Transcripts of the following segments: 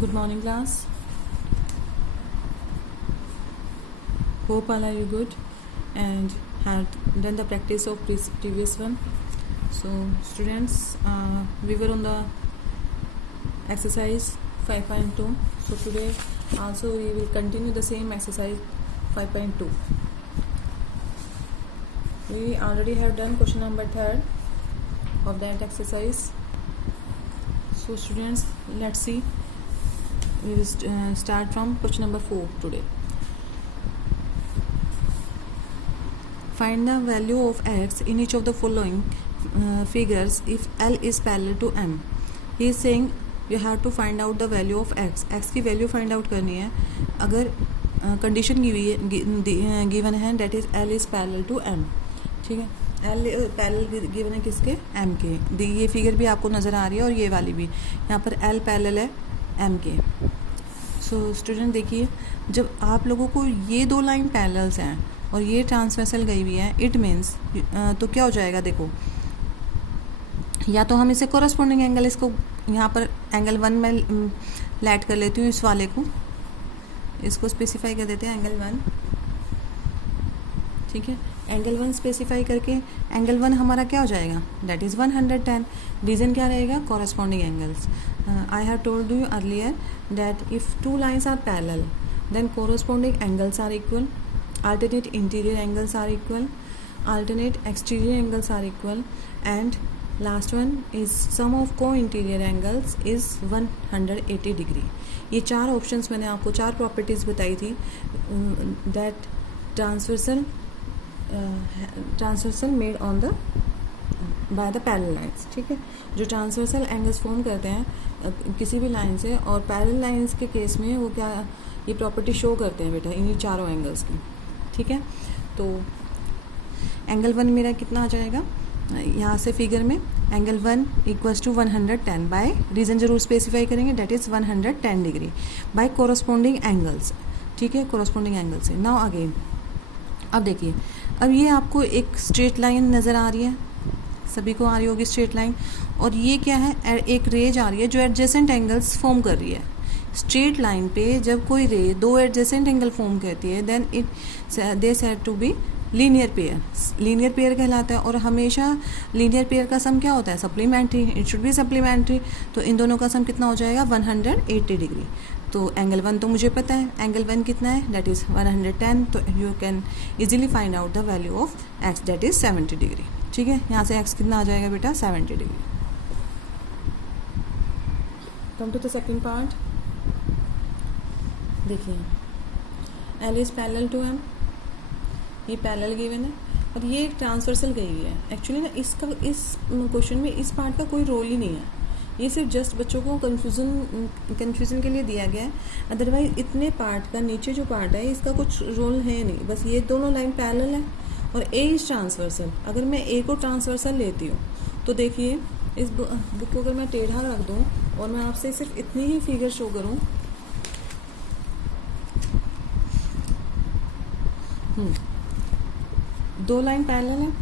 Good morning, class. Hope all are you good and had done the practice of previous one. So, students, we were on the exercise 5.2. So today also we will continue the same exercise 5.2. We already have done question number 3 of that exercise. So students, let's see. We will start from question number 4 today. Find the value of x in each of the following figures if L is parallel to M. He is saying you have to find out the value of x. x की value find out करनी है अगर condition given है that is L is parallel to M. ठीक है, L parallel given है किसके? M के. ये फिगर भी आपको नज़र आ रही है और ये वाली भी. यहाँ पर L पैरेलल है M के. सो स्टूडेंट देखिए, जब आप लोगों को ये दो लाइन पैरेलल्स हैं और ये ट्रांसवर्सल गई हुई है, इट मीन्स तो क्या हो जाएगा देखो, या तो हम इसे कोरस्पॉन्डिंग एंगल, इसको यहाँ पर एंगल 1 में लैट कर लेती हूँ, इस वाले को, इसको स्पेसिफाई कर देते हैं एंगल 1. ठीक है, एंगल 1 स्पेसिफाई करके एंगल 1 हमारा क्या हो जाएगा? That is 110. रीज़न क्या रहेगा? Corresponding angles. I have told you earlier that if two lines are parallel then corresponding angles are equal, alternate interior angles are equal, alternate exterior angles are equal, and last one is sum of co-interior angles is 180 degree. ये चार options मैंने आपको, चार properties बताई थी that transversal made on the by the parallel lines. ठीक है, जो ट्रांसवर्सल एंगल्स फॉर्म करते हैं किसी भी लाइन से, और पैरेलल लाइन्स के केस में वो क्या ये प्रॉपर्टी शो करते हैं बेटा, इन्हीं चारों एंगल्स की. ठीक है, तो एंगल 1 मेरा कितना आ जाएगा यहाँ से फिगर में? Angle 1 equals to 110 by, reason जरूर स्पेसिफाई करेंगे, that is 110 degree by corresponding angles. ठीक है, कोरस्पॉन्डिंग एंगल से. नाउ अगेन, अब देखिए, अब ये आपको एक स्ट्रेट लाइन नज़र आ रही है, सभी को आ रही होगी स्ट्रेट लाइन, और ये क्या है? एक रेज आ रही है जो एडजेसेंट एंगल्स फॉर्म कर रही है. स्ट्रेट लाइन पे जब कोई रे दो एडजेसेंट एंगल फॉर्म करती है then they said to be linear pair. Linear pair कहलाता है, और हमेशा लीनियर पेयर का सम क्या होता है? Supplementary. It should be supplementary. तो इन दोनों का सम कितना हो जाएगा? 180 डिग्री. तो एंगल 1 तो मुझे पता है, एंगल 1 कितना है? That is 110. तो you can easily find out the value of x, that is 70 degree. ठीक है, यहाँ से एक्स कितना आ जाएगा बेटा? 70 degree. Come to the second part. देखिए, L is parallel to M, ये पैरेलल गिवन है और ये एक ट्रांसवर्सल गई हुई है. एक्चुअली ना इसका इस क्वेश्चन में इस पार्ट का कोई रोल ही नहीं है, ये सिर्फ जस्ट बच्चों को कन्फ्यूज़न के लिए दिया गया है. अदरवाइज इतने पार्ट का नीचे जो पार्ट है इसका कुछ रोल है नहीं, बस ये दोनों लाइन पैरेलल है और A इज़ ट्रांसवर्सल. अगर मैं A को ट्रांसवर्सल लेती हूँ तो देखिए, इस बुक को अगर मैं टेढ़ा रख दूँ और मैं आपसे सिर्फ इतनी ही फिगर शो करूँ, दो लाइन पैरेलल है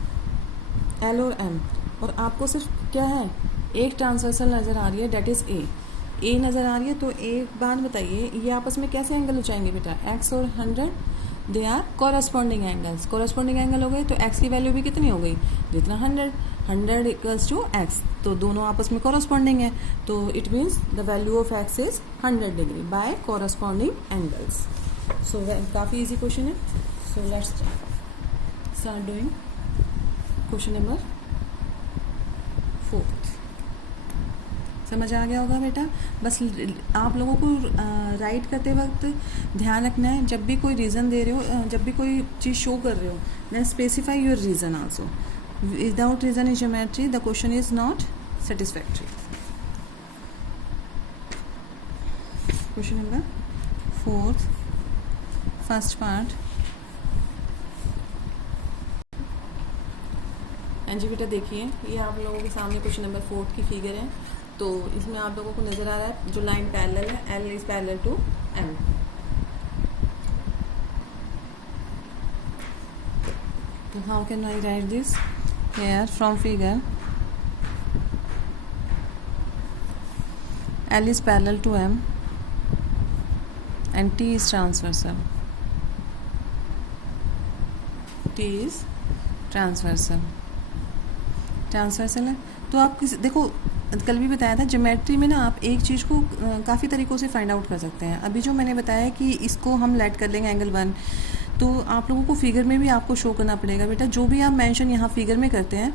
L और M, और आपको सिर्फ क्या है? एक ट्रांसवर्सल नज़र आ रही है, डेट इज़ A नज़र आ रही है. तो एक बात बताइए, ये आपस में कैसे एंगल हो जाएंगे बेटा? X और 100 they are corresponding angles. Corresponding angle हो गए तो X की वैल्यू भी कितनी हो गई? जितना 100 इक्वल्स टू X, तो दोनों आपस में कोरस्पॉन्डिंग है. तो it means the value of X is 100 degree by corresponding angles. So काफ़ी इजी क्वेश्चन है. So let's start doing question number 4. समझ आ गया होगा बेटा? बस आप लोगों को राइट करते वक्त ध्यान रखना है, जब भी कोई रीज़न दे रहे हो, जब भी कोई चीज़ शो कर रहे हो, then specify your reason also. Without reason in geometry the question is not satisfactory. Question number 4, first part. And जी बेटा देखिए, ये आप लोगों के सामने क्वेश्चन नंबर 4 की फिगर है. तो इसमें आप लोगों को नज़र आ रहा है जो लाइन पैरेलल है, L is parallel to M. तो how can I write this here from figure? L is parallel to M and T is transversal, T is transversal, transversal है। तो आप किसी देखो कल भी बताया था ज्योमेट्री में ना आप एक चीज़ को काफ़ी तरीक़ों से फाइंड आउट कर सकते हैं। अभी जो मैंने बताया कि इसको हम लेट कर लेंगे एंगल 1, तो आप लोगों को फिगर में भी आपको शो करना पड़ेगा बेटा। जो भी आप मेंशन यहाँ फिगर में करते हैं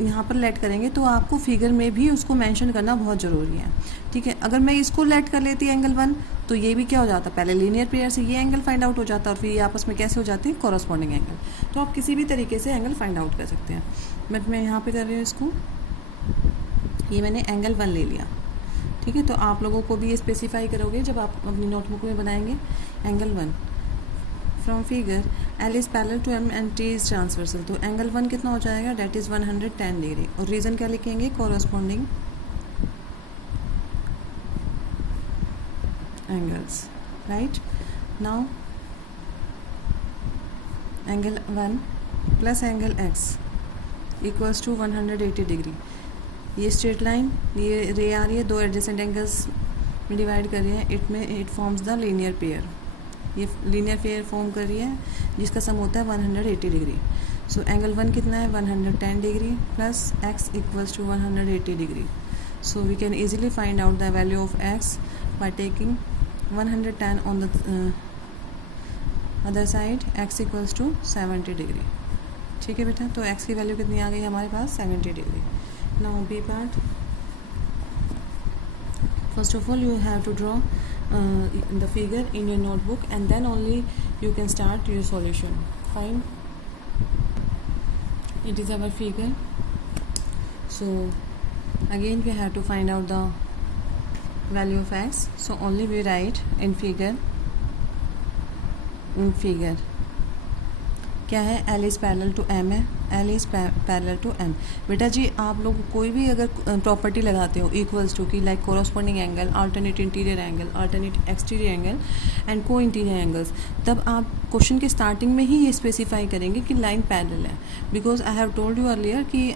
यहाँ पर लेट करेंगे तो आपको फिगर में भी उसको मेंशन करना बहुत ज़रूरी है, ठीक है। अगर मैं इसको लेट कर लेती एंगल 1 तो ये भी क्या हो जाता, पहले लीनियर पेयर से ये एंगल फाइंड आउट हो जाता और फिर ये आपस में कैसे हो जाते हैं, कॉरस्पॉन्डिंग एंगल। तो आप किसी भी तरीके से एंगल फाइंड आउट कर सकते हैं। बट मैं यहाँ पर कर रही हूँ इसको, ये मैंने एंगल 1 ले लिया, ठीक है। तो आप लोगों को भी ये स्पेसिफाई करोगे जब आप अपनी नोटबुक में बनाएंगे angle 1 from figure L is parallel to M and T is transversal. तो एंगल 1 कितना हो जाएगा, डेट इज़ 110 डिग्री। और रीज़न क्या लिखेंगे, corresponding angles, right. Now angle 1 plus angle x equals to 180 degree. ये स्ट्रेट लाइन, ये रे आ रही है, दो एडजेसेंट एंगल्स में डिवाइड कर रही है, it forms the linear pair. ये लीनियर पेयर फॉर्म कर रही है जिसका सम होता है 180 डिग्री। सो एंगल 1 कितना है, 110 degree plus x equals to 180 degree. So we can easily find out the value of x by taking 110 on the other side, x equals to 70 degree, ठीक है बेटा। तो x की वैल्यू कितनी आ गई हमारे पास, 70 degree. Now B part. First of all, you have to draw the figure in your notebook, and then only you can start your solution. Fine. It is our figure. So again we have to find out the value of x. So only we write in figure. In figure. क्या है, L is parallel to M है, L is parallel to M। बेटा जी आप लोग कोई भी अगर property लगाते हो इक्वल्स टू की, like corresponding angle, alternate interior angle, alternate exterior angle and को इंटीरियर एंगल्स, तब आप क्वेश्चन के स्टार्टिंग में ही ये स्पेसिफाई करेंगे कि लाइन पैरेलल है। Because I have told you earlier कि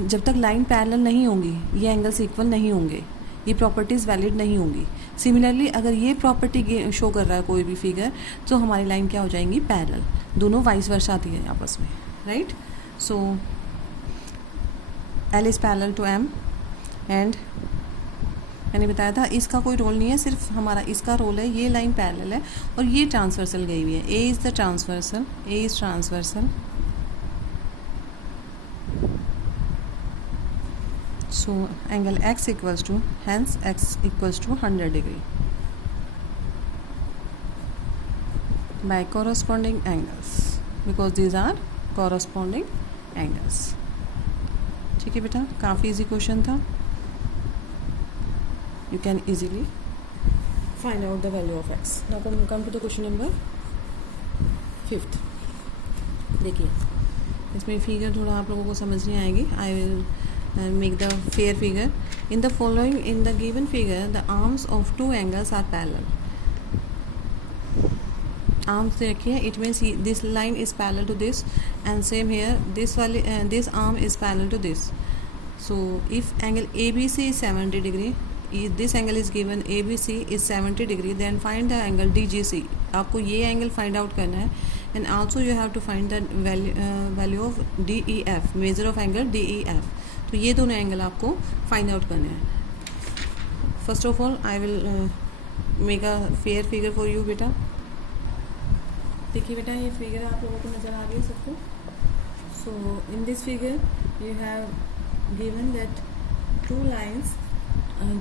जब तक लाइन पैरेलल नहीं होंगी ये एंगल्स इक्वल नहीं होंगे, ये प्रॉपर्टीज़ वैलिड नहीं होंगी। सिमिलरली अगर ये प्रॉपर्टी शो कर रहा है कोई भी फिगर, तो हमारी लाइन क्या हो जाएंगी, पैरेलल। दोनों वाइस वर्सा आती है आपस में, right. So L is parallel to M and मैंने बताया था इसका कोई रोल नहीं है, सिर्फ हमारा इसका रोल है, ये लाइन पैरेलल है और ये ट्रांसवर्सल गई हुई है। A is the transversal, A is transversal. So angle x equals to, hence x equals to 100 degree by corresponding angles, because these are corresponding angles। ठीक है बेटा, काफ़ी इजी क्वेश्चन था। You can easily find out the value of x। Now come to the question number 5th। देखिए इसमें figure थोड़ा आप लोगों को समझ नहीं आएगी। I will make the fair figure. In the following, in the given figure, the arms of two angles are parallel. Arms देखिए, it means this line is parallel to this, and same here, this arm is parallel to this. So if angle ABC is 70 degree, if this angle is given ABC is 70 degree, then find the angle DGC। आपको ये angle find out करना है, and also you have to find the value of DEF, measure of angle DEF। तो ये दोनों angle आपको find out करने हैं। First of all I will make a fair figure for you बेटा। देखिए बेटा ये फिगर आप लोगों को नज़र आ रही है सबको। So in this figure you have given that two lines,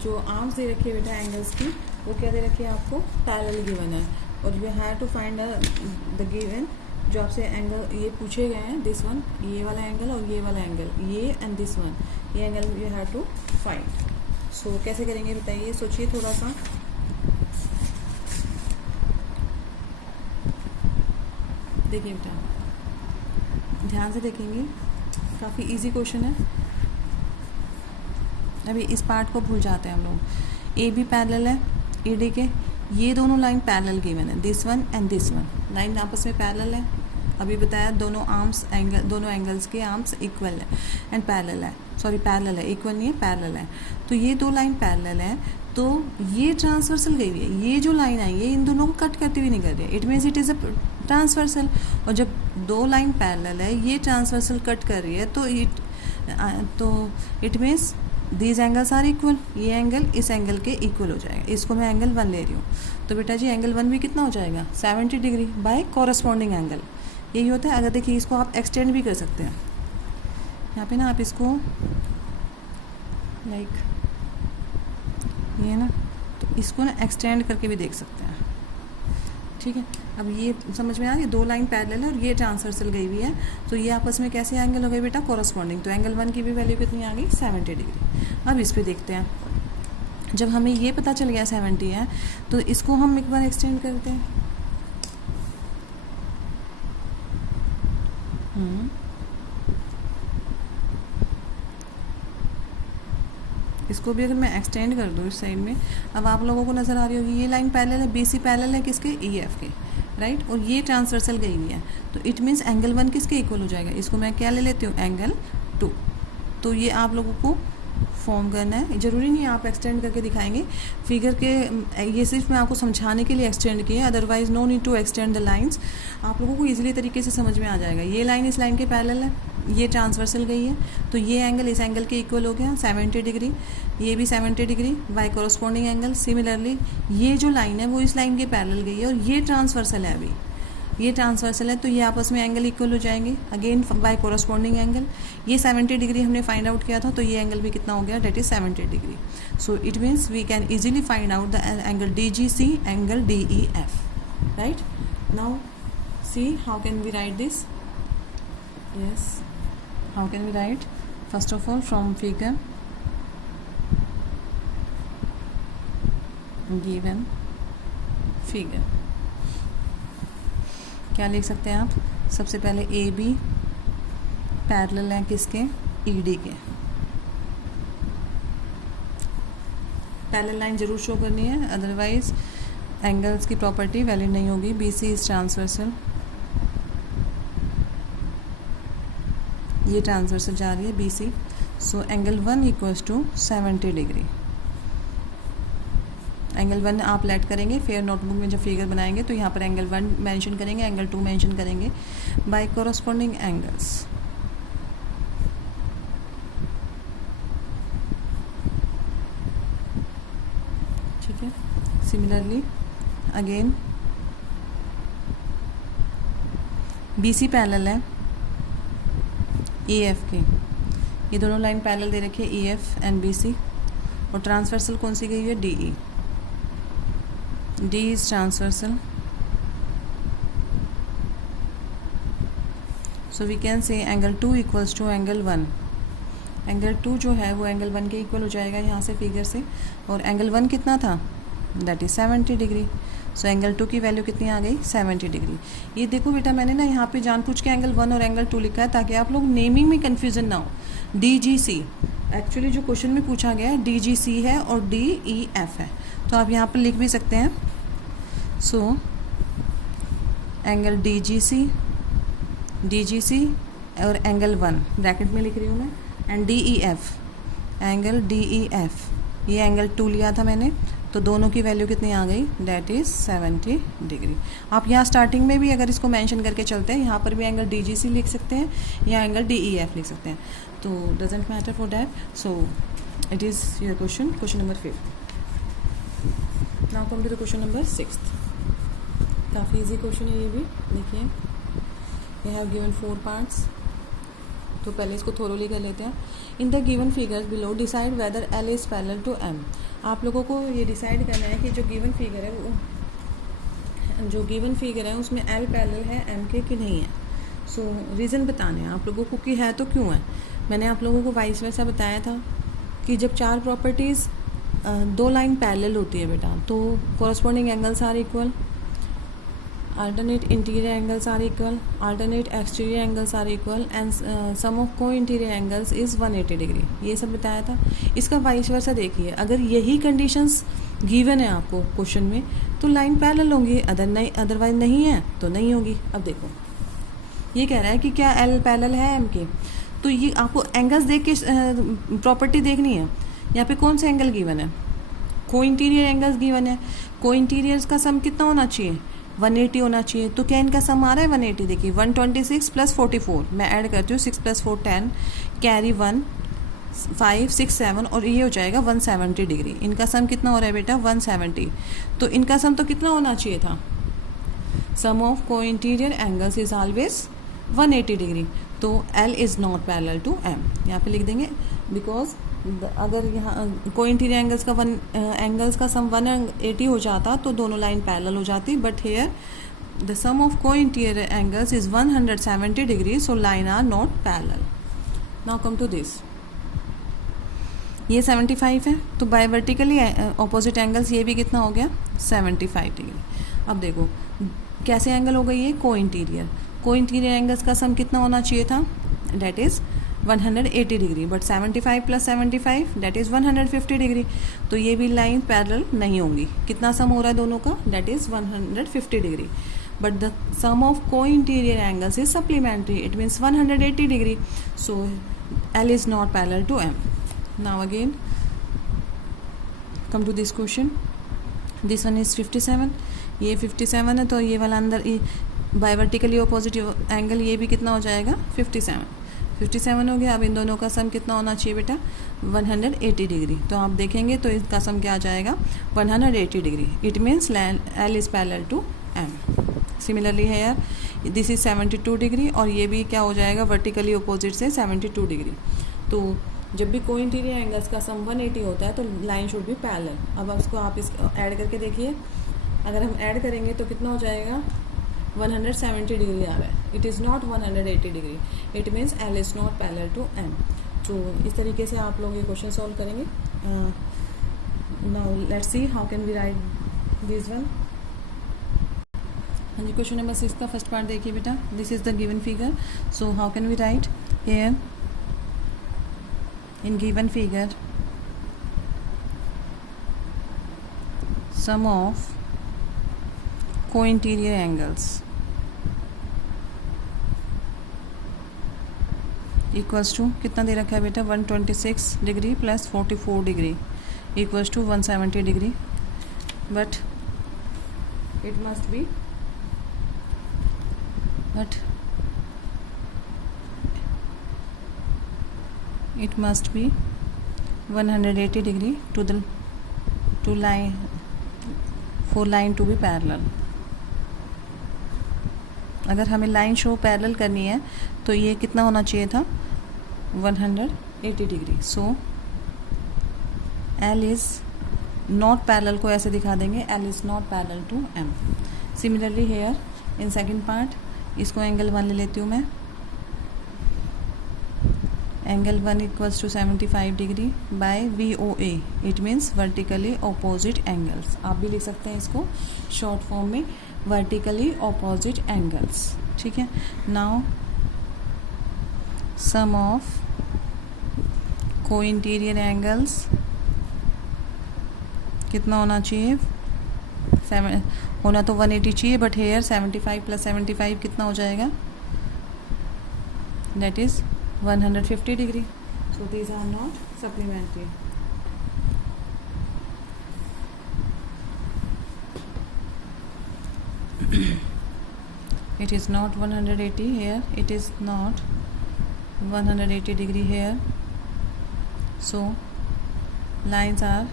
जो आर्म्स दे रखी है बेटा एंगल्स की, वो क्या दे रखी है आपको, पैरेलल गिवन है। और you have to find the given, जो आपसे एंगल ये पूछे गए हैं, दिस वन, ये वाला एंगल और ये वाला एंगल, ये एंड दिस वन, ये angle you have to find. So कैसे करेंगे बताइए, सोचिए थोड़ा सा। देखिए बेटा ध्यान से देखेंगे, काफ़ी इजी क्वेश्चन है। अभी इस पार्ट को भूल जाते हैं हम लोग। ए बी पैरेलल है ए डी के, ये दोनों लाइन पैरेलल गिवन है, this one and this one, line आपस में पैरेलल है। अभी बताया दोनों आर्म्स एंगल, दोनों एंगल्स के आर्म्स इक्वल है एंड पैरेलल है, सॉरी पैरेलल है, इक्वल नहीं है, पैरेलल है। तो ये दो लाइन पैरेलल है, तो ये ट्रांसवर्सल गई हुई है, ये जो लाइन आई है इन दोनों को कट करती हुई नहीं कर रही है, it means it is a transversal. और जब दो लाइन पैरेलल है, ये ट्रांसवर्सल कट कर रही है, तो it means these angles are equal, ये एंगल इस एंगल के इक्वल हो जाएगा। इसको मैं एंगल 1 ले रही हूँ, तो बेटा जी एंगल 1 भी कितना हो जाएगा 70 डिग्री बाय कॉरस्पॉन्डिंग एंगल। यही होता है। अगर देखिए इसको आप एक्सटेंड भी कर सकते हैं, यहाँ पे ना आप इसको लाइक ये ना, तो इसको ना एक्सटेंड करके भी देख सकते हैं, ठीक है। अब ये समझ में आ गया, दो लाइन पैरेलल है और ये ट्रांसवर्सल गई हुई है, तो ये आपस में कैसे एंगल हो गए बेटा कॉरस्पॉन्डिंग। तो एंगल 1 की भी वैल्यू कितनी आ गई 70 डिग्री। अब इस पे देखते हैं, जब हमें ये पता चल गया 70 है, तो इसको हम एक बार एक्सटेंड करते हैं। इसको भी अगर मैं एक्सटेंड कर दूँ इस साइड में, अब आप लोगों को नज़र आ रही होगी ये लाइन पैरेलल है, BC पैरेलल है किसके, EF के, राइट। और ये ट्रांसवर्सल गई हुई है, तो इट मीन्स एंगल 1 किसके इक्वल हो जाएगा। इसको मैं क्या ले लेती हूँ, एंगल 2। तो ये आप लोगों को फॉर्म करना है, ज़रूरी नहीं है आप एक्सटेंड करके दिखाएंगे फिगर के, ये सिर्फ मैं आपको समझाने के लिए एक्सटेंड किया, otherwise no need to extend the lines. आप लोगों को इजीली तरीके से समझ में आ जाएगा। ये लाइन इस लाइन के पैरेलल है, ये ट्रांसवर्सल गई है, तो ये एंगल इस एंगल के इक्वल हो गया 70 डिग्री, ये भी 70 degree by corresponding angle. Similarly ये जो लाइन है वो इस लाइन के पैरेलल गई है और ये ट्रांसवर्सल है, अभी ये ट्रांसवर्सल है, तो ये आपस में एंगल इक्वल हो जाएंगे अगेन बाय कॉरस्पॉन्डिंग एंगल। ये 70 डिग्री हमने फाइंड आउट किया था, तो ये एंगल भी कितना हो गया, that is 70 degree. So it means we can easily find out the angle DGC, angle DEF, right. Now see how can we write this, yes, how can we write? First of all, from figure, given figure, क्या लिख सकते हैं आप, सबसे पहले AB parallel है किसके, ED के। पैरेलल लाइन जरूर शो करनी है, अदरवाइज एंगल्स की प्रॉपर्टी वैलिड नहीं होगी। BC इज ट्रांसवर्सल, ये ट्रांसवर्सल जा रही है BC, so angle 1 equals to 70 degree. Angle 1 आप लेट करेंगे, फिर नोटबुक में जब फिगर बनाएंगे तो यहाँ पर एंगल 1 मेंशन करेंगे, एंगल 2 मेंशन करेंगे बाय कॉरस्पॉन्डिंग एंगल्स। ठीक है। सिमिलरली अगेन BC पैरेलल है EF के, ये दोनों लाइन पैरेलल दे रखी है EF एंड BC, और ट्रांसवर्सल कौन सी गई है, DE। D is transversal, so we can say angle 2 equals to angle 1। Angle 2 जो है वो एंगल 1 के इक्वल हो जाएगा यहाँ से फिगर से, और एंगल 1 कितना था, that is 70 degree. So angle 2 की वैल्यू कितनी आ गई, 70 डिग्री। ये देखो बेटा मैंने ना यहाँ पे जानबूझ के एंगल 1 और एंगल 2 लिखा है ताकि आप लोग नेमिंग में कन्फ्यूजन ना हो। DGC एक्चुअली जो क्वेश्चन में पूछा गया है DGC है और DEF है, तो आप यहाँ पर लिख भी सकते हैं। सो एंगल DGC और एंगल 1 ब्रैकेट में लिख रही हूँ मैं, एंड DEF, एंगल DEF, ये एंगल 2 लिया था मैंने, तो दोनों की वैल्यू कितनी आ गई, डेट इज़ 70 डिग्री। आप यहाँ स्टार्टिंग में भी अगर इसको मेंशन करके चलते हैं, यहाँ पर भी एंगल DGC लिख सकते हैं या एंगल DEF लिख सकते हैं, तो doesn't matter for that. So it is your question number 5। Now come to the question number 6। काफ़ी इजी क्वेश्चन है ये भी, देखिए वी हैव गिवन 4 पार्ट्स, तो पहले इसको थोरोली कर लेते हैं। In the given figures below decide whether L is parallel to M। आप लोगों को ये डिसाइड करना है कि जो गिवन फिगर है वो, जो गिवन फिगर है उसमें L पैरेलल है M के कि नहीं है। सो रीज़न बताने हैं आप लोगों को कि है तो क्यों है। मैंने आप लोगों को वाइस वर्सा बताया था कि जब 4 प्रॉपर्टीज़ 2 लाइन पैरेलल होती है बेटा, तो corresponding angles are equal, alternate interior angles are equal, alternate exterior angles are equal and sum of co-interior angles is 180 degree, ये सब बताया था। इसका वाइस वर्सा देखिए, अगर यही कंडीशंस गिवन है आपको क्वेश्चन में तो लाइन पैरेलल होंगी, अदरवाइज नहीं है तो नहीं होगी। अब देखो ये कह रहा है कि क्या L पैरेलल है M के, तो ये आपको एंगल्स देख के प्रॉपर्टी देखनी है। यहाँ पे कौन सा एंगल गिवन है, को इंटीरियर एंगल्स गिवन है, को इंटीरियर्स का सम कितना होना चाहिए, 180 होना चाहिए। तो क्या इनका सम आ रहा है 180, देखिए 126 + 44, मैं ऐड करती हूँ 6 + 4 10, कैरी 1 5 6 7 और ये हो जाएगा 170 डिग्री। इनका सम कितना हो रहा है बेटा 170। तो इनका सम तो कितना होना चाहिए था, सम ऑफ को interior angles is always 180 degree. तो L is not parallel to M, यहाँ पे लिख देंगे, बिकॉज अगर यहाँ को इंटीरियर एंगल्स का सम 180 हो जाता तो दोनों लाइन पैरेलल हो जाती, but here the sum of को interior angles is 170 degree, so line are not parallel. Now come to this, ये 75 है, तो बाय वर्टिकली ऑपोजिट एंगल्स ये भी कितना हो गया 75 डिग्री। अब देखो कैसे एंगल हो गई है, को इंटीरियर एंगल्स का सम कितना होना चाहिए था, date is 180 degree, but 75 + 75 date is 150 degree. तो ये भी लाइन पैरेलल नहीं होंगी। कितना सम हो रहा है दोनों का, that is 150 degree, but the sum of को interior angles is supplementary, it means 180 degree, so L is not parallel to M। Now again come to this question, this one is 57, ये 57 है, तो ये वाला अंदर बाय वर्टिकली ऑपोजिट एंगल ये भी कितना हो जाएगा 57 हो गया। अब इन दोनों का सम कितना होना चाहिए बेटा 180 डिग्री। तो आप देखेंगे तो इसका सम क्या आ जाएगा 180 degree, it means L is parallel to M। Similarly है यार, दिस इज़ 72 डिग्री और ये भी क्या हो जाएगा वर्टिकली ऑपोजिट से 72 डिग्री। तो जब भी को इंटीरियर एंगल्स का सम 180 होता है तो लाइन शुड बी पैरेलल। अब उसको आप इस ऐड करके देखिए, अगर हम ऐड करेंगे तो कितना हो जाएगा 170 डिग्री आ रहा है, it is not 180 degree, it means L is not parallel to M। तो इस तरीके से आप लोग ये क्वेश्चन सॉल्व करेंगे। Now let's see how can we write this one. हाँ जी, क्वेश्चन नंबर 6 का फर्स्ट पार्ट देखिए बेटा, this is the given figure, so how can we write here in given figure sum of co-interior angles equals to कितना दे रखा है बेटा 126 degree + 44 degree equals to 170 degree, but it must be it must be 180 degree to line for line to be parallel। अगर हमें line show parallel करनी है तो ये कितना होना चाहिए था 180 degree. So L is not parallel को ऐसे दिखा देंगे, L is not parallel to M। Similarly here in second part, इसको एंगल 1 ले लेती हूँ मैं, angle 1 equals to 75 degree by VOA, it means vertically opposite angles. आप भी लिख सकते हैं इसको शॉर्ट फॉर्म में वर्टिकली ऑपोजिट एंगल्स, ठीक है। नाउ सम ऑफ को इंटीरियर एंगल्स कितना होना चाहिए, होना तो 180 चाहिए, बट हेयर 75 + 75 कितना हो जाएगा, that is 150 degree, so these are not supplementary। it is not 180 here, it is not 180 degree here, so lines are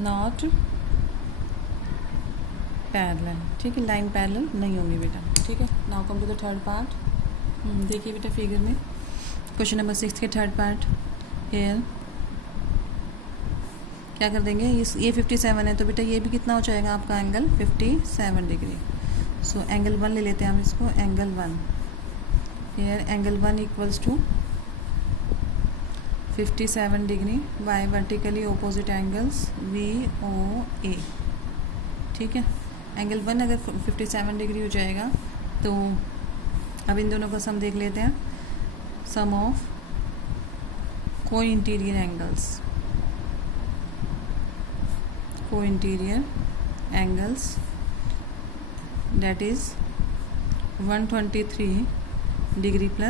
not parallel, ठीक है, लाइन पैरेलल नहीं होंगी बेटा, ठीक है। Now come to the third part, देखिए बेटा फिगर में क्वेश्चन नंबर 6 के थर्ड पार्ट, हेयर क्या कर देंगे, ये 57 है तो बेटा ये भी कितना हो जाएगा आपका एंगल 57 डिग्री। सो एंगल 1 ले लेते हैं हम इसको, angle 1, here angle 1 equals to 57 degree by vertically opposite angles VOA, ठीक है। एंगल 1 अगर 57 डिग्री हो जाएगा तो अब इन दोनों का सम देख लेते हैं, सम ऑफ को interior angles that is 123 degree +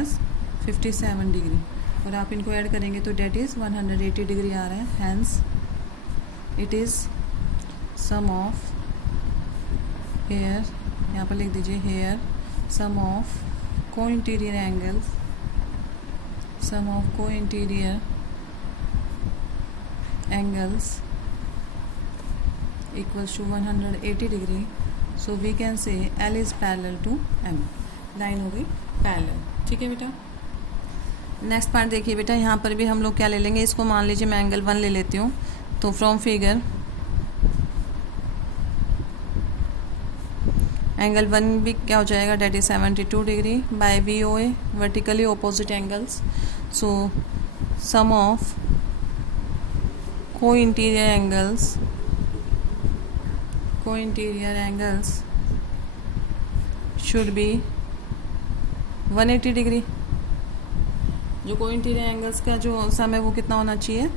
57 degree, और आप इनको ऐड करेंगे तो डेट इज़ 180 डिग्री आ रहा है। Hence it is sum of here, यहाँ पर लिख दीजिए हेयर, सम ऑफ को interior angles, sum of co-interior angles equals to 180 degree. So we can say L is parallel to M. Line हो गई पैरेलल, ठीक है बेटा। नेक्स्ट पार्ट देखिए बेटा, यहाँ पर भी हम लोग क्या ले लेंगे, इसको मान लीजिए मैं एंगल 1 ले लेती हूँ। तो फ्रॉम फिगर एंगल 1 भी क्या हो जाएगा, that is 72 degree by VOA, vertically opposite angles. So sum of को interior angles should be 180 degree. जो को इंटीरियर एंगल्स का जो सम है वो कितना होना चाहिए,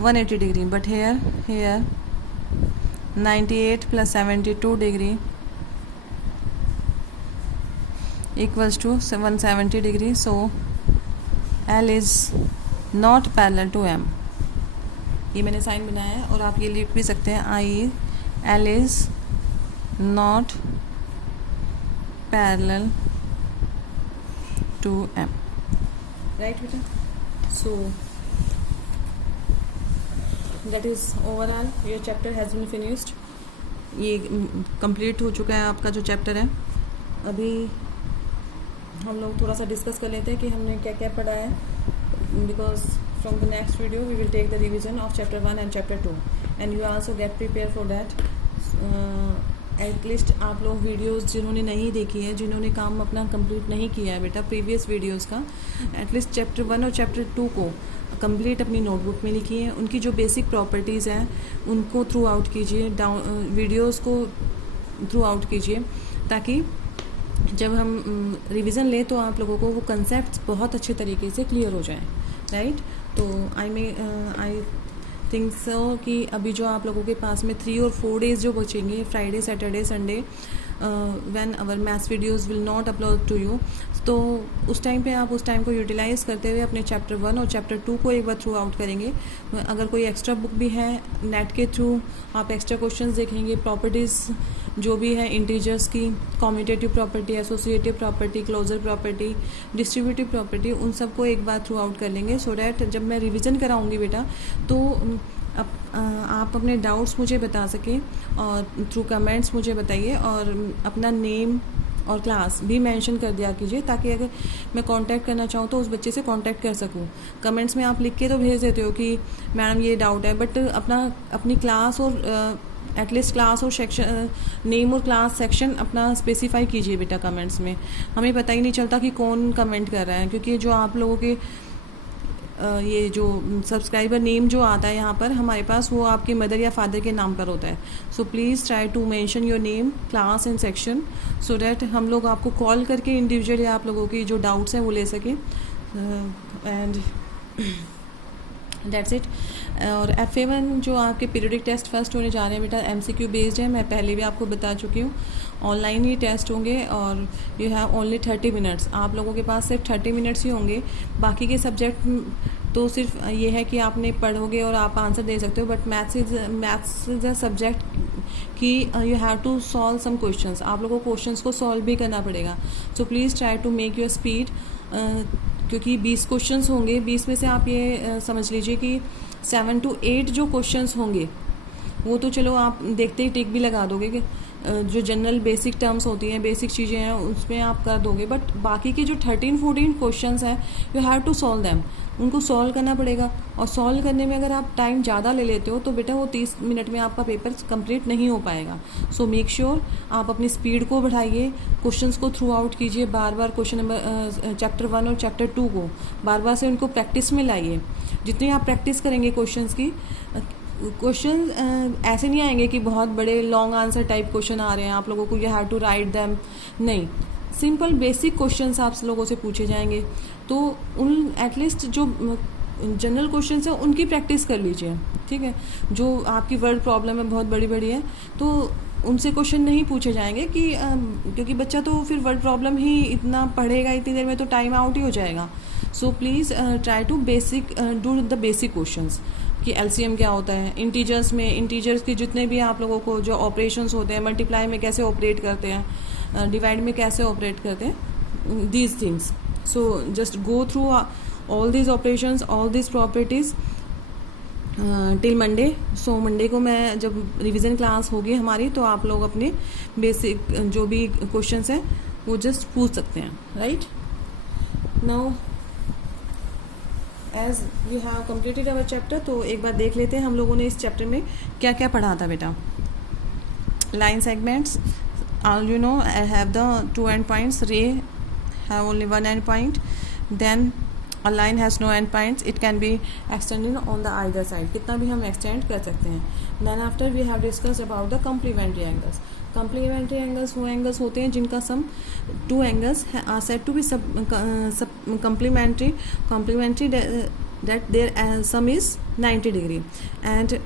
180 degree. But here 98 plus 72 degree equals to 170 degree. So L is not parallel to M. ये मैंने साइन बनाया है और आप ये लिख भी सकते हैं L is not parallel to M. Right बेटा? So that is overall your chapter has been finished. ये कंप्लीट हो चुका है आपका जो चैप्टर है। अभी हम लोग थोड़ा सा डिस्कस कर लेते हैं कि हमने क्या क्या पढ़ा है, because from the next video we will take the revision of chapter 1 and chapter 2 and you also get prepare for that. At least आप लोग वीडियोस जिन्होंने नहीं देखी है, जिन्होंने काम अपना कंप्लीट नहीं किया है बेटा प्रीवियस वीडियोस का, एटलीस्ट चैप्टर 1 और चैप्टर 2 को कंप्लीट अपनी नोटबुक में लिखिए। उनकी जो बेसिक प्रॉपर्टीज़ हैं उनको थ्रू आउट कीजिए, वीडियोज़ को थ्रू आउट कीजिए, ताकि जब हम रिवीजन लें तो आप लोगों को वो कंसेप्ट बहुत अच्छे तरीके से क्लियर हो जाएं, राइट। तो आई थिंक सो कि अभी जो आप लोगों के पास में 3 और 4 डेज़ जो बचेंगे, Friday Saturday Sunday, when our maths videos will not upload to you, तो उस टाइम पे आप उस टाइम को यूटिलाइज़ करते हुए अपने चैप्टर 1 और चैप्टर 2 को एक बार थ्रू आउट करेंगे। अगर कोई एक्स्ट्रा बुक भी है नेट के थ्रू, आप एक्स्ट्रा क्वेश्चंस देखेंगे, प्रॉपर्टीज़ जो भी है इंटीजर्स की, commutative property, associative property, closure property, distributive property, उन सबको एक बार थ्रू आउट कर लेंगे, सो डैट जब मैं रिविज़न कराऊंगी बेटा तो आप अपने डाउट्स मुझे बता सकें और थ्रू कमेंट्स मुझे बताइए, और अपना नेम और क्लास भी मेंशन कर दिया कीजिए, ताकि अगर मैं कांटेक्ट करना चाहूँ तो उस बच्चे से कांटेक्ट कर सकूँ। कमेंट्स में आप लिख के तो भेज देते हो कि मैडम ये डाउट है, बट अपनी क्लास और एटलीस्ट क्लास और सेक्शन, नेम और क्लास सेक्शन अपना स्पेसिफाई कीजिए बेटा कमेंट्स में। हमें पता ही नहीं चलता कि कौन कमेंट कर रहा है, क्योंकि जो आप लोगों के ये जो सब्सक्राइबर नेम जो आता है यहाँ पर हमारे पास, वो आपके मदर या फादर के नाम पर होता है। So please try to mention your name, class and section, so that हम लोग आपको कॉल करके इंडिविजुअली आप लोगों की जो डाउट्स हैं वो ले सकें। And that's it. और FA1 जो आपके पीरियडिक टेस्ट फर्स्ट होने जा रहे हैं बेटा, MCQ बेस्ड है, मैं पहले भी आपको बता चुकी हूँ। ऑनलाइन ही टेस्ट होंगे और यू हैव ओनली 30 मिनट्स, आप लोगों के पास सिर्फ 30 मिनट्स ही होंगे। बाकी के सब्जेक्ट तो सिर्फ ये है कि आपने पढ़ोगे और आप आंसर दे सकते हो, but maths is a subject कि you have to solve some questions, आप लोगों को क्वेश्चंस को सॉल्व भी करना पड़ेगा। So please try to make your speed, क्योंकि 20 क्वेश्चंस होंगे, 20 में से आप ये समझ लीजिए कि 7 to 8 जो क्वेश्चंस होंगे वो तो चलो आप देखते ही टिक भी लगा दोगे कि जो जनरल बेसिक टर्म्स होती हैं, बेसिक चीज़ें हैं, उसमें आप कर दोगे, बट बाकी के जो 13-14 क्वेश्चंस हैं you have to solve them, उनको सॉल्व करना पड़ेगा। और सॉल्व करने में अगर आप टाइम ज़्यादा ले लेते हो तो बेटा वो 30 मिनट में आपका पेपर कंप्लीट नहीं हो पाएगा। सो मेक श्योर आप अपनी स्पीड को बढ़ाइए, क्वेश्चंस को थ्रू आउट कीजिए, बार बार क्वेश्चन नंबर चैप्टर 1 और चैप्टर 2 को बार बार से उनको प्रैक्टिस में लाइए। जितनी आप प्रैक्टिस करेंगे क्वेश्चंस की, क्वेश्चन ऐसे नहीं आएंगे कि बहुत बड़े लॉन्ग आंसर टाइप क्वेश्चन आ रहे हैं, आप लोगों को you have to write them, नहीं, सिंपल बेसिक क्वेश्चंस आप लोगों से पूछे जाएंगे। तो उन एटलीस्ट जो जनरल क्वेश्चंस हैं उनकी प्रैक्टिस कर लीजिए, ठीक है। जो आपकी वर्ड प्रॉब्लम है बहुत बड़ी बड़ी है तो उनसे क्वेश्चन नहीं पूछे जाएंगे कि क्योंकि बच्चा तो फिर वर्ड प्रॉब्लम ही इतना पढ़ेगा, इतनी देर में तो टाइम आउट ही हो जाएगा। So please try to do the basic questions, कि एलसीएम क्या होता है, इंटीजर्स में इंटीजर्स के जितने भी आप लोगों को जो ऑपरेशंस होते हैं, मल्टीप्लाई में कैसे ऑपरेट करते हैं, डिवाइड में कैसे ऑपरेट करते हैं, these things. So just go through all these operations, all these properties till Monday. So Monday को मैं जब रिवीजन क्लास होगी हमारी तो आप लोग अपने बेसिक जो भी क्वेश्चंस हैं वो जस्ट पूछ सकते हैं. Right now as we have completed our chapter, तो एक बार देख लेते हैं हम लोगों ने इस चैप्टर में क्या क्या पढ़ा था बेटा. Line segments, you know I have the 2 end points. Ray have only 1 end point. देन a line has no end points, it can be extended on the either side, कितना भी हम extend कर सकते हैं. Then after we have discussed about the complementary angles. Complementary angles वो angles होते हैं जिनका sum, two angles are said to be complementary that their sum is 90 degree, and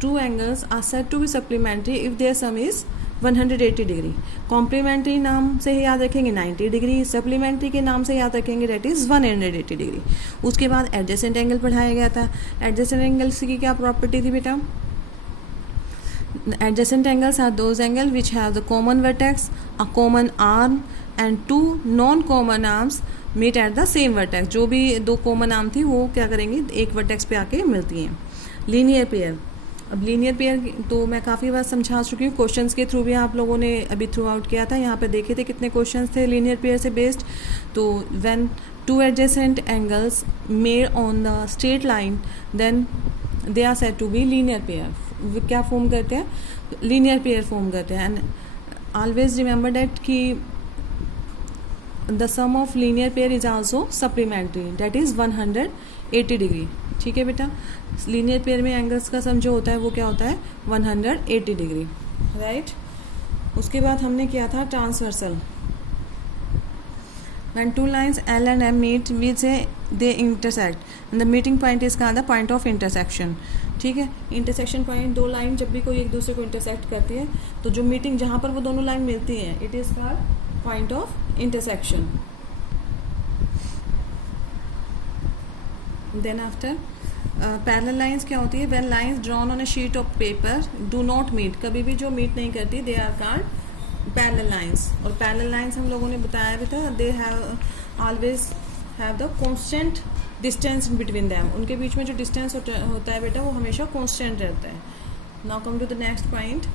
two angles are said to be supplementary if their sum is 180 degree. Complementary नाम से ही याद रखेंगे 90 degree, supplementary के नाम से याद रखेंगे डेट इज़ 180 डिग्री. उसके बाद एडजेसेंट एंगल पढ़ाया गया था. एडजेसेंट एंगल्स की क्या प्रॉपर्टी थी बेटा? Adjacent angles are those angle which have the common vertex, a common arm and two non common arms meet at the same vertex. जो भी दो कॉमन आर्म थी वो क्या करेंगे, एक वर्टेक्स पे आके मिलती हैं. लीनियर पेयर, अब लीनियर पेयर तो मैं काफ़ी बार समझा चुकी हूँ, क्वेश्चंस के थ्रू भी आप लोगों ने अभी थ्रू आउट किया था. यहाँ पे देखे थे कितने क्वेश्चंस थे लीनियर पेयर से बेस्ड. तो when two adjacent angles made on the straight line then they are said to be linear pair. क्या फॉर्म करते हैं? लीनियर पेयर फॉर्म करते हैं. एंड ऑलवेज रिमेंबर डेट कि the sum of linear pair is also supplementary, that is 180 degree. ठीक है बेटा, linear pair में एंगल्स का सम जो होता है वो क्या होता है, 180 डिग्री. राइट. उसके बाद हमने किया था transversal. When two lines L and M meet, we say they intersect, and the meeting point is called the point of intersection. ठीक है, इंटरसेक्शन पॉइंट, दो लाइन जब भी कोई एक दूसरे को इंटरसेक्ट करती है तो जो मीटिंग जहाँ पर वो दोनों लाइन मिलती हैं, it is called point of intersection. Then after parallel lines क्या होती है? When lines drawn on a sheet of paper do not meet, कभी भी जो मीट नहीं करती, they are called parallel lines. और पैरेलल लाइंस हम लोगों ने बताया भी था, they have always have the constant distance in between them. उनके बीच में जो डिस्टेंस होता है बेटा वो हमेशा कांस्टेंट रहता है. Now come to the next point.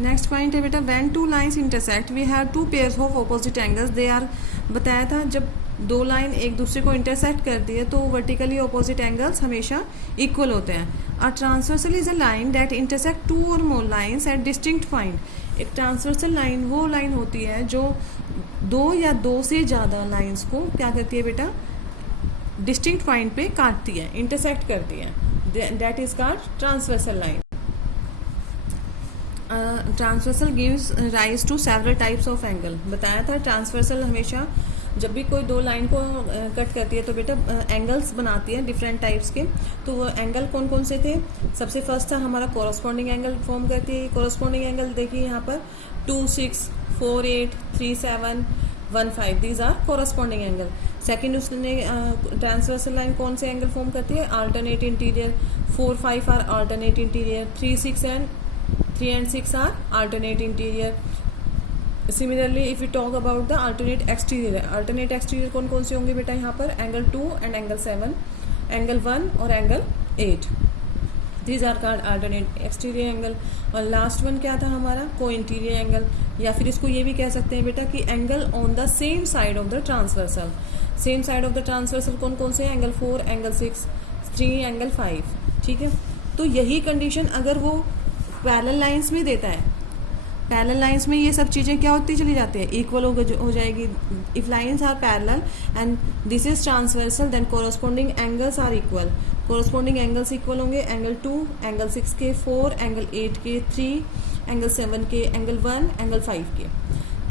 Next point है बेटा when two lines intersect we have two pairs of opposite angles. They are, बताया था जब दो लाइन एक दूसरे को इंटरसेक्ट करती है तो वर्टिकली ऑपोजिट एंगल्स हमेशा इक्वल होते हैं. A transversal is a line that intersect two और more lines at distinct point. एक ट्रांसवर्सल लाइन वो लाइन होती है जो दो या दो से ज़्यादा लाइंस को क्या करती है बेटा, डिस्टिंक्ट पॉइंट पे काटती है, इंटरसेक्ट करती है. That is called transversal line. Transversal gives rise to several types of angle. बताया था ट्रांसवर्सल हमेशा जब भी कोई दो लाइन को कट करती है तो बेटा एंगल्स बनाती है डिफरेंट टाइप्स के. तो वो एंगल कौन कौन से थे? सबसे फर्स्ट था हमारा कोरस्पॉन्डिंग एंगल फॉर्म करती है. कोरस्पॉन्डिंग एंगल देखिए यहाँ पर 2, 6, 4, 8, 3, 7, 1, 5, these are corresponding angle. Second उसने ट्रांसवर्सल लाइन कौन से एंगल फॉर्म करती है? Alternate interior. 4, 5 are alternate interior. 3, 6 are alternate interior. Similarly if you talk about the alternate exterior, alternate exterior कौन कौन से होंगे बेटा यहाँ पर? एंगल 2 एंड एंगल 7, एंगल 1 और angle 8. These are called alternate exterior angle. और लास्ट वन क्या था हमारा? को इंटीरियर एंगल, या फिर इसको ये भी कह सकते हैं बेटा कि angle on the same side of the transversal. Same side of the transversal कौन कौन से? Angle 4, angle 6, 3, angle 5. ठीक है, तो यही कंडीशन अगर वो पैरेलल लाइंस में देता है, पैरेलल लाइंस में ये सब चीज़ें क्या होती चली जाती है, इक्वल हो जाएगी. If lines are parallel and this is transversal then corresponding angles are equal. Corresponding angles equal होंगे एंगल 2, एंगल 6 के, 4, एंगल 8 के, 3, एंगल 7 के, एंगल 1, एंगल 5 के.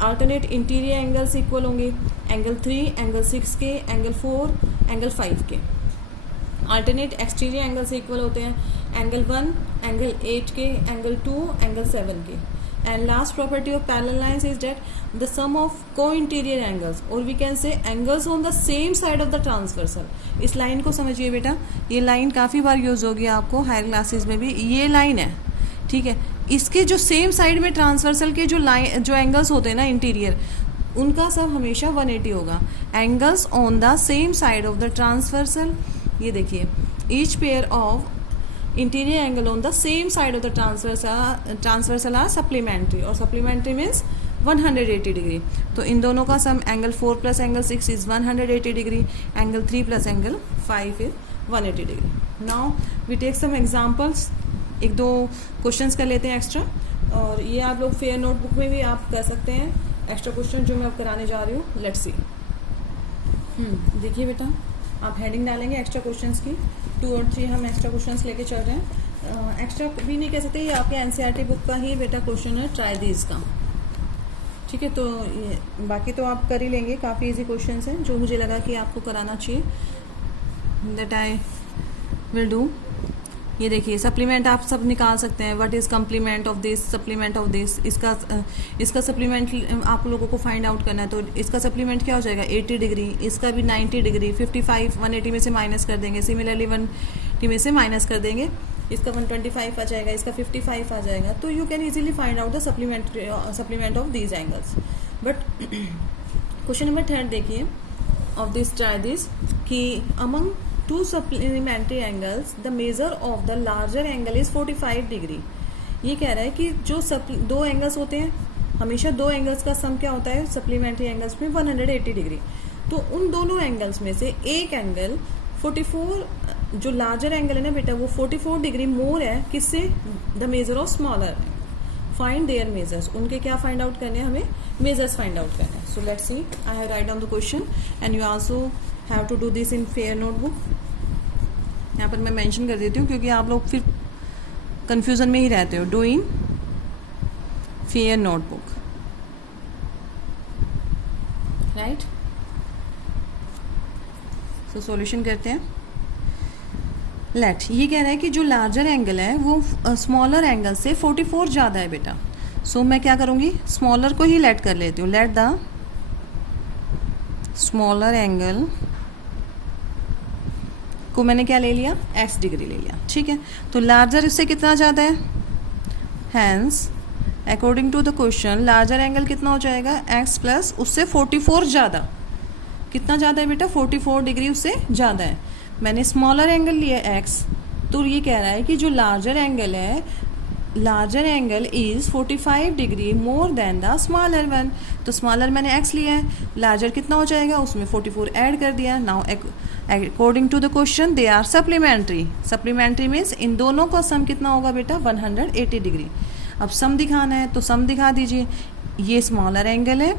अल्टरनेट इंटीरियर एंगल्स इक्वल होंगे एंगल 3, एंगल 6 के, एंगल 4, एंगल 5 के. अल्टरनेट एक्सटीरियर एंगल्स इक्वल होते हैं एंगल 1, एंगल 8 के, एंगल 2, एंगल 7 के. And last property of parallel lines is that the sum of co-interior angles, or we can say angles on the same side of the transversal. इस line को समझिए बेटा, ये line काफ़ी बार use होगी आपको हायर क्लासेस में भी. ये लाइन है, ठीक है, इसके जो सेम साइड में ट्रांसवर्सल के जो एंगल्स होते हैं ना इंटीरियर, उनका सब हमेशा 180 होगा. Angles on the same side of the transversal, ये देखिए, each pair of interior angle on the same side of the transversal are supplementary, और सप्लीमेंट्री मीन्स 180 डिग्री. तो इन दोनों का sum angle 4 plus angle 6 is 180 degree, angle 3 plus angle 5 is 180 degree. Now we take some examples, एक दो questions कर लेते हैं एक्स्ट्रा, और ये आप लोग फेयर नोटबुक में भी आप कर सकते हैं एक्स्ट्रा क्वेश्चन जो मैं अब कराने जा रही हूँ. Let's see. देखिए बेटा, आप हेडिंग डालेंगे एक्स्ट्रा क्वेश्चंस की. 2 और 3 हम एक्स्ट्रा क्वेश्चंस लेके चल रहे हैं. एक्स्ट्रा भी नहीं कह सकते, ये आपके एनसीईआरटी बुक का ही बेटा क्वेश्चन है, ट्राई दीज का. ठीक है, तो ये बाकी तो आप कर ही लेंगे, काफ़ी इजी क्वेश्चंस हैं जो मुझे लगा कि आपको कराना चाहिए, दैट आई विल डू. ये देखिए, सप्लीमेंट आप सब निकाल सकते हैं. What is complement of this, supplement of this. इसका सप्लीमेंट आप लोगों को फाइंड आउट करना है. तो इसका सप्लीमेंट क्या हो जाएगा, 80 डिग्री. इसका भी 90 डिग्री. 55 180 में से माइनस कर देंगे. सिमिलरली 180 में से माइनस कर देंगे. इसका 125 आ जाएगा, इसका 55 आ जाएगा. तो you can easily find out the supplement of these angles. But question number 3 देखिए, ऑफ दिस ट्राई दिस, कि among two supplementary angles the measure of the larger angle is 45 degree. ये कह रहा है कि जो दो एंगल्स होते हैं, हमेशा दो एंगल्स का सम क्या होता है सप्लीमेंट्री एंगल्स में, 180 डिग्री. तो उन दोनों एंगल्स में से एक एंगल 44, जो लार्जर एंगल है ना बेटा, वो 44 डिग्री मोर है किससे, the measure of smaller. Find there measures, उनके क्या फाइंड आउट करने हैं, हमें मेजर्स फाइंड आउट करने हैं. So let's see, I have write down the question and you also have to do this in fair notebook. यहाँ पर मैं मेंशन कर देती हूँ क्योंकि आप लोग फिर कंफ्यूजन में ही रहते हो. Do in fair notebook, right. So solution करते हैं. लेट, ये कह रहा है कि जो लार्जर एंगल है वो स्मॉलर एंगल से 44 ज़्यादा है बेटा. सो मैं क्या करूँगी, स्मॉलर को ही लेट कर लेती हूँ. लेट द स्मॉलर एंगल को मैंने क्या ले लिया, x डिग्री ले लिया. ठीक है, तो लार्जर इससे कितना ज़्यादा है, hence according to the question larger angle कितना हो जाएगा, x प्लस उससे 44 ज़्यादा. कितना ज़्यादा है बेटा, 44 डिग्री उससे ज़्यादा है. मैंने स्मॉलर एंगल लिया x, तो ये कह रहा है कि जो लार्जर एंगल है, larger angle is 45 degree more than the smaller one. तो स्मॉलर मैंने x लिया है, लार्जर कितना हो जाएगा, उसमें 44 ऐड कर दिया. Now according to the question they are supplementary. Supplementary means इन दोनों का सम कितना होगा बेटा, 180 डिग्री. अब सम दिखाना है तो सम दिखा दीजिए. ये स्मॉलर एंगल है,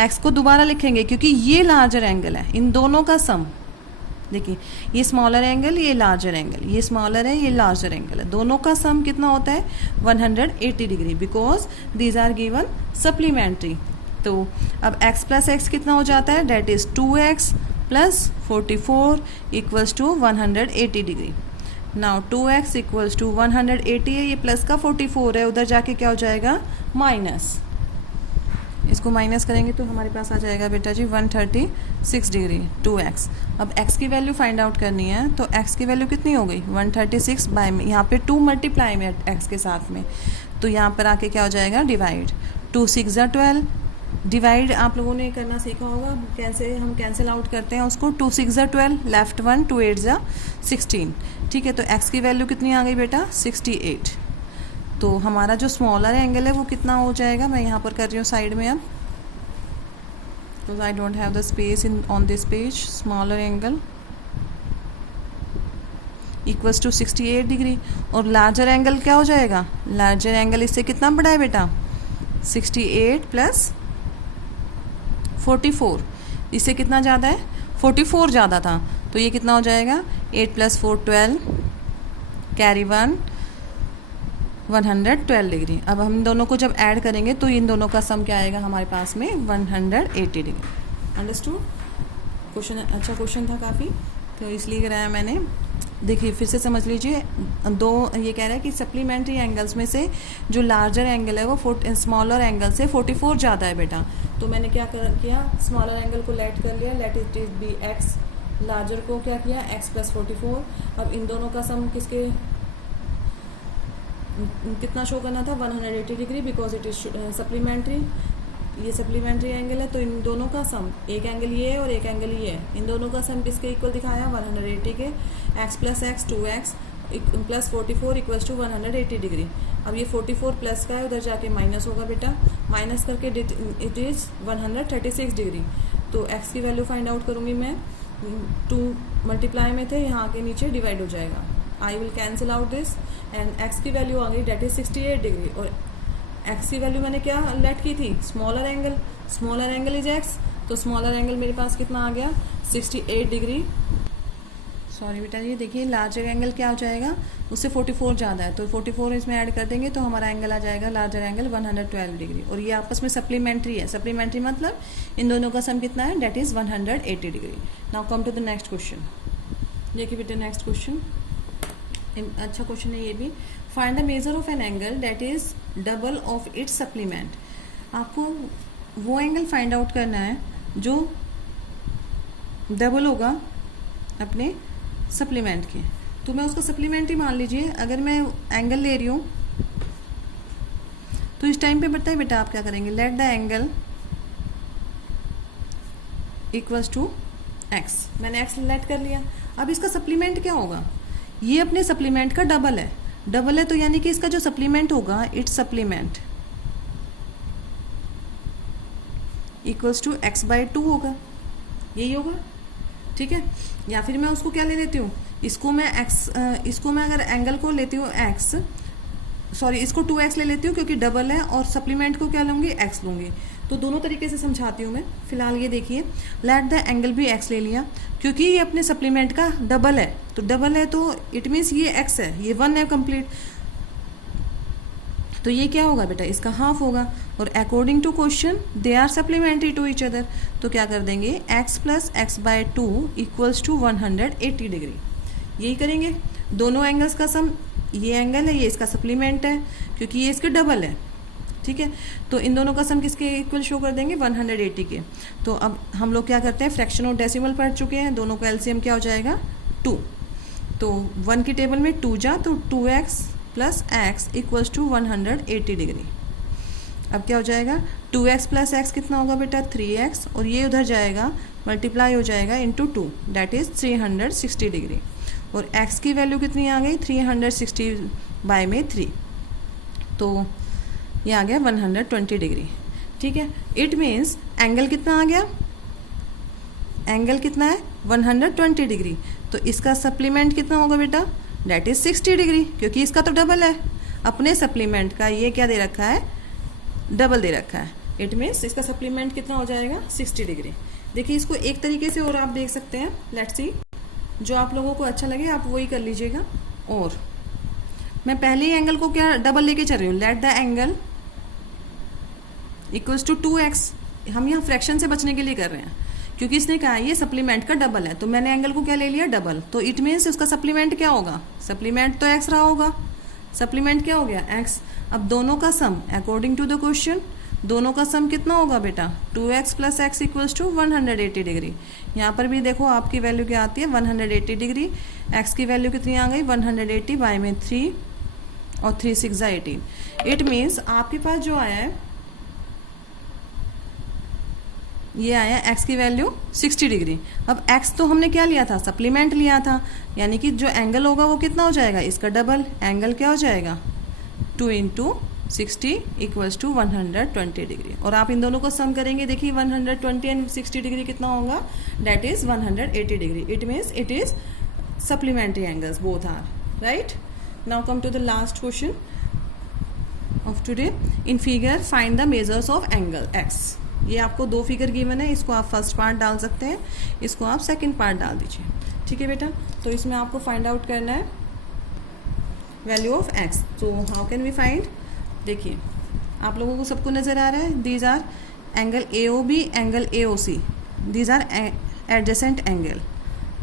x को दोबारा लिखेंगे क्योंकि ये लार्जर एंगल है. इन दोनों का सम देखिए, ये स्मॉलर एंगल, ये लार्जर एंगल, ये स्मॉलर है, ये लार्जर एंगल है. दोनों का सम कितना होता है, 180 degree, because these are given supplementary. तो अब x प्लस एक्स कितना हो जाता है, that is 2x plus 44 equals to 180 degree. Now 2x equals to 180 है, ये प्लस का 44 है, उधर जाके क्या हो जाएगा, माइनस. इसको माइनस करेंगे तो हमारे पास आ जाएगा बेटा जी 136 डिग्री 2x. अब x की वैल्यू फाइंड आउट करनी है, तो x की वैल्यू कितनी हो गई, 136 बाय में यहाँ पे 2 मल्टीप्लाई में x के साथ में, तो यहाँ पर आके क्या हो जाएगा, डिवाइड. 2 6 12. डिवाइड आप लोगों ने करना सीखा होगा, कैसे हम कैंसिल आउट करते हैं उसको. 2 6 12, लेफ्ट 1, 2 8 16. ठीक है, तो x की वैल्यू कितनी आ गई बेटा, 68. तो हमारा जो स्मॉलर एंगल है वो कितना हो जाएगा, मैं यहाँ पर कर रही हूँ साइड में अब, because I don't have the space in on this page. Smaller angle equals to 68 degree. और लार्जर एंगल क्या हो जाएगा, लार्जर एंगल इससे कितना बड़ा है बेटा, 68 प्लस 44. इससे कितना ज़्यादा है, 44 ज़्यादा था, तो ये कितना हो जाएगा, 8 प्लस 4 12, कैरी 1, 112 डिग्री. अब हम दोनों को जब ऐड करेंगे तो इन दोनों का सम क्या आएगा हमारे पास में, 180 डिग्री. अंडरस्टूड. क्वेश्चन अच्छा क्वेश्चन था काफ़ी, तो इसलिए कराया मैंने. देखिए फिर से समझ लीजिए, दो ये कह रहा है कि सप्लीमेंट्री एंगल्स में से जो लार्जर एंगल है वो स्मॉलर एंगल से 44 ज़्यादा है बेटा। तो मैंने क्या किया, स्मॉलर एंगल को लेट कर लिया, let it is be x, larger को क्या किया एक्स प्लस 44। अब इन दोनों का सम किसके कितना शो करना था 180 degree, because it is supplementary, ये सप्लीमेंट्री एंगल है। तो इन दोनों का सम, एक एंगल ये है और एक एंगल ये है, इन दोनों का सम किसके इक्वल दिखाया 180 के, x plus x 2x plus 44 equals to 180 degree. अब ये 44 प्लस का है, उधर जाके माइनस होगा बेटा, माइनस करके इट इज़ 136 डिग्री। तो x की वैल्यू फाइंड आउट करूँगी मैं, 2 मल्टीप्लाई में थे, यहाँ के नीचे डिवाइड हो जाएगा, I will cancel out this and x की वैल्यू आ गई डेट इज 68 डिग्री। और x की वैल्यू मैंने क्या लेट की थी, स्मॉलर एंगल इज x, तो स्मॉलर एंगल मेरे पास कितना आ गया 68 डिग्री। सॉरी बेटा, ये देखिए लार्जर एंगल क्या हो जाएगा, उससे 44 ज़्यादा है, तो 44 इसमें ऐड कर देंगे तो हमारा एंगल आ जाएगा लार्जर एंगल 112 डिग्री। और ये आपस में सप्लीमेंट्री है, सप्लीमेंट्री मतलब इन दोनों का सम कितना है, that is 180 degree. Now come to the next question. देखिए बेटा नेक्स्ट क्वेश्चन अच्छा क्वेश्चन है ये भी। Find the measure of an angle that is double of its supplement. आपको वो एंगल फाइंड आउट करना है जो डबल होगा अपने सप्लीमेंट के। तो मैं उसको सप्लीमेंट ही मान लीजिए, अगर मैं एंगल ले रही हूँ तो इस टाइम पे बताइए बेटा आप क्या करेंगे, let the angle equals to x, मैंने एक्स लेट कर लिया। अब इसका सप्लीमेंट क्या होगा, ये अपने सप्लीमेंट का डबल है तो यानी कि इसका जो सप्लीमेंट होगा its supplement equals to x by 2 होगा, यही होगा, ठीक है। या फिर मैं उसको क्या ले लेती हूँ, इसको मैं अगर एंगल को लेती हूँ एक्स, सॉरी इसको 2x ले लेती हूँ क्योंकि डबल है, और सप्लीमेंट को क्या लूँगी x लूँगी। तो दोनों तरीके से समझाती हूँ मैं। फिलहाल ये देखिए, लेट द एंगल भी x ले लिया क्योंकि ये अपने सप्लीमेंट का डबल है, तो डबल है तो इट मीन्स ये x है, ये 1 है कंप्लीट, तो ये क्या होगा बेटा, इसका हाफ होगा। और according to question they are supplementary to each other, तो क्या कर देंगे x plus x by 2 equals to 180 degree, यही करेंगे। दोनों एंगल्स का सम, ये एंगल है, ये इसका सप्लीमेंट है क्योंकि ये इसके डबल है, ठीक है। तो इन दोनों का सम किसके इक्वल शो कर देंगे 180 के। तो अब हम लोग क्या करते हैं, फ्रैक्शन और डेसिमल पढ़ चुके हैं, दोनों का एलसीएम क्या हो जाएगा 2। तो 1 की टेबल में 2 जा तो 2x plus x equals to 180 degree. अब क्या हो जाएगा 2x प्लस एक्स कितना होगा बेटा 3x, और ये उधर जाएगा मल्टीप्लाई हो जाएगा इंटू 2 डेट इज़ 360 डिग्री। और x की वैल्यू कितनी आ गई 360 बाय में 3, तो ये आ गया 120 डिग्री, ठीक है। इट मीन्स एंगल कितना आ गया, एंगल कितना है 120 डिग्री। तो इसका सप्लीमेंट कितना होगा बेटा, डेट इज 60 डिग्री, क्योंकि इसका तो डबल है, अपने सप्लीमेंट का ये क्या दे रखा है, डबल दे रखा है। इट मीन्स इसका सप्लीमेंट कितना हो जाएगा 60 डिग्री। देखिए इसको एक तरीके से और आप देख सकते हैं, लेट्स सी, जो आप लोगों को अच्छा लगे आप वही कर लीजिएगा। और मैं पहले ही एंगल को क्या डबल लेके चल रही हूँ, let the angle equals to 2x। हम यहाँ फ्रैक्शन से बचने के लिए कर रहे हैं क्योंकि इसने कहा ये सप्लीमेंट का डबल है, तो मैंने एंगल को क्या ले लिया डबल, तो इट मीन्स उसका सप्लीमेंट क्या होगा, सप्लीमेंट तो x रहा होगा, सप्लीमेंट क्या हो गया x। अब दोनों का sum according to the question, दोनों का सम कितना होगा बेटा 2x plus x equals to 180 degree. यहाँ पर भी देखो आपकी वैल्यू क्या आती है 180 डिग्री, x की वैल्यू कितनी आ गई 180 बाय में 3 और 3 6 18। इट मीन्स आपके पास जो आया है ये आया x की वैल्यू 60 डिग्री। अब x तो हमने क्या लिया था, सप्लीमेंट लिया था, यानी कि जो एंगल होगा वो कितना हो जाएगा, इसका डबल एंगल क्या हो जाएगा 2 इंटू 60 इक्वल्स टू 120 डिग्री। और आप इन दोनों को सम करेंगे, देखिए 120 एंड 60 डिग्री कितना होगा, that is 180 degree. It means it is supplementary angles both are right. Now come to the last question of today. In figure find the measures of angle x। ये आपको 2 फिगर गिवन है, इसको आप first part डाल सकते हैं, इसको आप सेकंड पार्ट डाल दीजिए, ठीक है बेटा। तो इसमें आपको फाइंड आउट करना है वैल्यू ऑफ x। तो हाउ कैन वी फाइंड, देखिए आप लोगों को सबको नज़र आ रहा है, these are angle AOB, angle AOC, these are adjacent angle,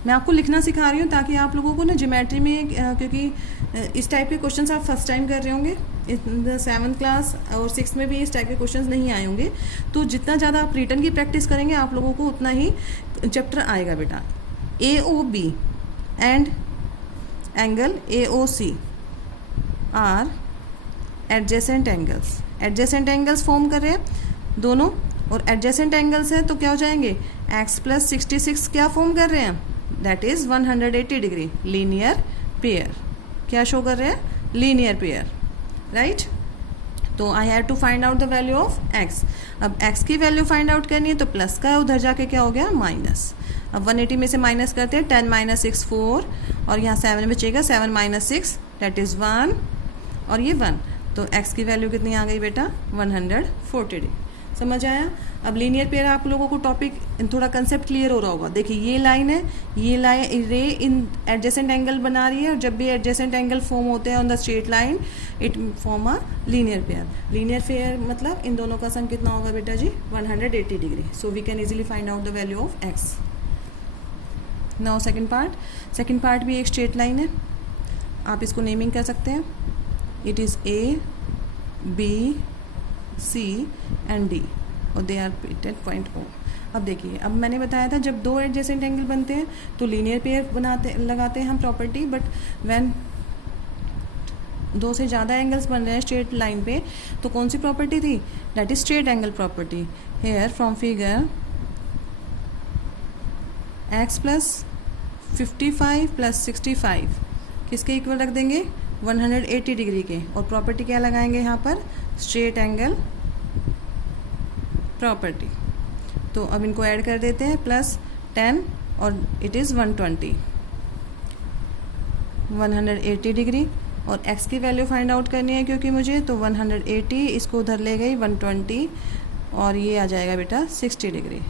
मैं आपको लिखना सिखा रही हूँ ताकि आप लोगों को ना ज्योमेट्री में क्योंकि इस टाइप के क्वेश्चंस आप फर्स्ट टाइम कर रहे होंगे, इन द 7th क्लास और 6th में भी इस टाइप के क्वेश्चंस नहीं आए होंगे। तो जितना ज़्यादा आप रिटर्न की प्रैक्टिस करेंगे आप लोगों को उतना ही चैप्टर आएगा बेटा। AOB and angle AOC are adjacent angles. Adjacent angles form कर रहे हैं दोनों, और एडजेसेंट एंगल्स हैं तो क्या हो जाएंगे, x + 66 क्या फॉर्म कर रहे हैं, that is 180 degree. Linear pair क्या शो कर रहे हैं, लीनियर पेयर, राइट। तो I have to find out the value of x। अब x की वैल्यू फाइंड आउट करनी है तो प्लस का उधर जाके क्या हो गया, माइनस। अब 180 में से माइनस करते हैं, 10 - 6 4, और यहाँ 7 बचेगा, 7 - 6 दैट इज़ 1, और ये 1। तो x की वैल्यू कितनी आ गई बेटा, 140 डिग्री। समझ आया। अब लीनियर पेयर आप लोगों को टॉपिक थोड़ा कंसेप्ट क्लियर हो रहा होगा। देखिए ये लाइन है, ये लाइन रे इन एडजेसेंट एंगल बना रही है, और जब भी एडजेसेंट एंगल फॉर्म होते हैं on the straight line it form a linear pair. Linear pair मतलब इन दोनों का सम कितना होगा बेटा जी, 180 degree. So we can easily find out the value of x। Now second part. Second part भी एक स्ट्रेट लाइन है, आप इसको नेमिंग कर सकते हैं। It is A, B, C and D, और they are pitted point O। अब देखिए, अब मैंने बताया था जब दो एडजेसेंट एंगल बनते हैं तो लीनियर पेयर लगाते हैं हम प्रॉपर्टी, बट व्हेन दो से ज़्यादा एंगल्स बन रहे हैं स्ट्रेट लाइन पे तो कौन सी प्रॉपर्टी थी, that is straight angle property. Here from figure x + 55 + 65 किसके इक्वल रख देंगे, 180 डिग्री के, और प्रॉपर्टी क्या लगाएंगे यहाँ पर, स्ट्रेट एंगल प्रॉपर्टी। तो अब इनको ऐड कर देते हैं, +10 और इट इज़ 120, 180 डिग्री, और x की वैल्यू फाइंड आउट करनी है क्योंकि मुझे, तो 180 इसको उधर ले गई 120, और ये आ जाएगा बेटा 60 डिग्री।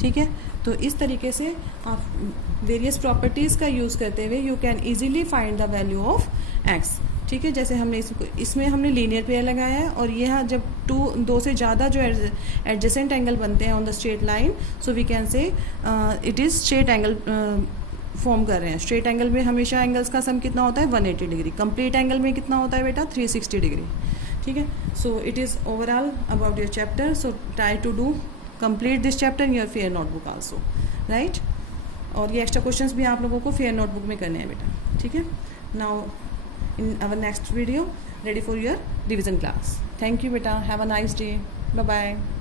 ठीक है, तो इस तरीके से आप वेरियस प्रॉपर्टीज़ का यूज़ करते हुए you can easily find the value of x। ठीक है, जैसे हमने इसमें हमने लीनियर पेयर लगाया है, और यह जब दो से ज़्यादा जो एडजेसेंट एंगल बनते हैं on the straight line, so we can say it is straight angle form कर रहे हैं। स्ट्रेट एंगल में हमेशा एंगल्स का सम कितना होता है, 180 डिग्री। कंप्लीट एंगल में कितना होता है बेटा, 360 डिग्री। ठीक है, so it is overall about your chapter. So try to do complete this chapter in your fair notebook also, right. और ये एक्स्ट्रा क्वेश्चंस भी आप लोगों को फेयर नोटबुक में करने हैं बेटा। ठीक है, now in our next video ready for your revision class. Thank you beta, have a nice day, bye bye.